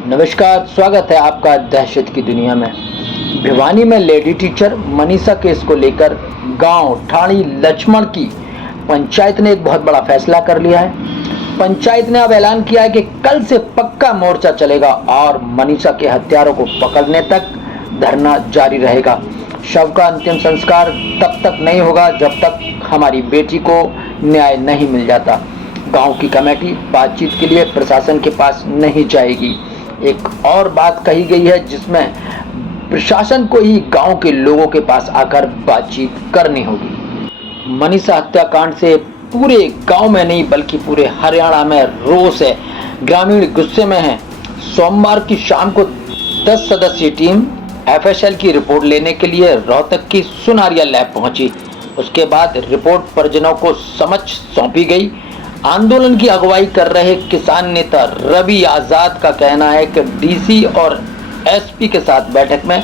नमस्कार, स्वागत है आपका दहशत की दुनिया में। भिवानी में लेडी टीचर मनीषा केस को लेकर गांव ठाणी लक्ष्मण की पंचायत ने एक बहुत बड़ा फैसला कर लिया है। पंचायत ने अब ऐलान किया है कि कल से पक्का मोर्चा चलेगा और मनीषा के हत्यारों को पकड़ने तक धरना जारी रहेगा। शव का अंतिम संस्कार तब तक नहीं होगा जब तक हमारी बेटी को न्याय नहीं मिल जाता। गांव की कमेटी बातचीत के लिए प्रशासन के पास नहीं जाएगी। एक और बात कही गई है जिसमें प्रशासन को ही गांव के लोगों के पास आकर बातचीत करनी होगी। मनीषा हत्याकांड से पूरे गांव में नहीं बल्कि पूरे हरियाणा में रोष है। ग्रामीण गुस्से में हैं। सोमवार की शाम को 10 सदस्यीय टीम एफएसएल की रिपोर्ट लेने के लिए रोहतक की सुनारिया लैब पहुंची। उसके बाद रिपोर्ट परिजनों को समक्ष सौंपी गई। आंदोलन की अगुवाई कर रहे किसान नेता रवि आजाद का कहना है कि डीसी और एसपी के साथ बैठक में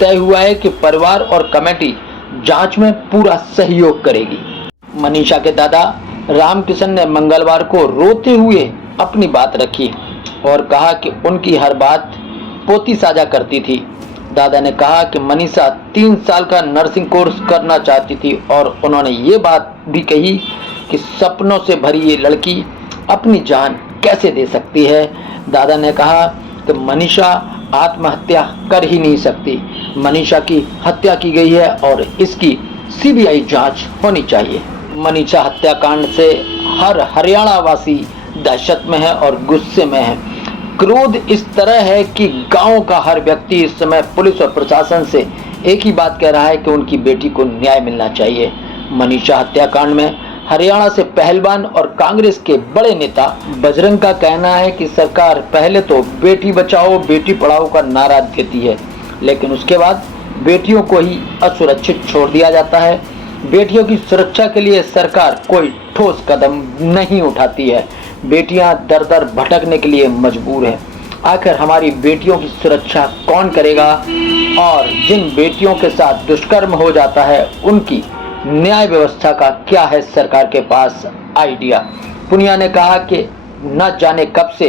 तय हुआ है कि परिवार और कमेटी जांच में पूरा सहयोग करेगी। मनीषा के दादा रामकिशन ने मंगलवार को रोते हुए अपनी बात रखी और कहा कि उनकी हर बात पोती साझा करती थी। दादा ने कहा कि मनीषा 3 साल का नर्सिंग कोर्स करना चाहती थी और उन्होंने ये बात भी कही कि सपनों से भरी ये लड़की अपनी जान कैसे दे सकती है। दादा ने कहा कि मनीषा आत्महत्या कर ही नहीं सकती। मनीषा की हत्या की गई है और इसकी सीबीआई जांच होनी चाहिए। मनीषा हत्याकांड से हर हरियाणा वासी दहशत में है और गुस्से में है। क्रोध इस तरह है कि गांव का हर व्यक्ति इस समय पुलिस और प्रशासन से एक ही बात कह रहा है कि उनकी बेटी को न्याय मिलना चाहिए। मनीषा हत्याकांड में हरियाणा से पहलवान और कांग्रेस के बड़े नेता बजरंग का कहना है कि सरकार पहले तो बेटी बचाओ बेटी पढ़ाओ का नारा देती है, लेकिन उसके बाद बेटियों को ही असुरक्षित छोड़ दिया जाता है। बेटियों की सुरक्षा के लिए सरकार कोई ठोस कदम नहीं उठाती है। बेटियां दर दर भटकने के लिए मजबूर हैं। आखिर हमारी बेटियों की सुरक्षा कौन करेगा और जिन बेटियों के साथ दुष्कर्म हो जाता है उनकी न्याय व्यवस्था का क्या है सरकार के पास आइडिया। पुनिया ने कहा कि न जाने कब से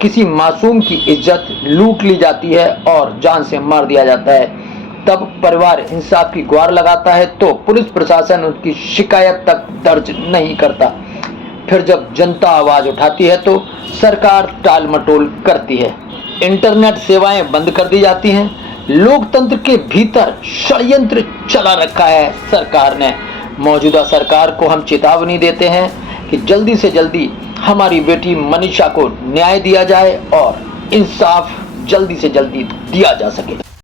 किसी मासूम की इज्जत लूट ली जाती है और जान से मार दिया जाता है। तब परिवार इंसाफ की गुहार लगाता है तो पुलिस प्रशासन उनकी शिकायत तक दर्ज नहीं करता। फिर जब जनता आवाज उठाती है तो सरकार टाल मटोल करती है। इंटरनेट सेवाएं बंद कर दी जाती हैं। लोकतंत्र के भीतर षड्यंत्र चला रखा है सरकार ने। मौजूदा सरकार को हम चेतावनी देते हैं कि जल्दी से जल्दी हमारी बेटी मनीषा को न्याय दिया जाए और इंसाफ जल्दी से जल्दी दिया जा सके।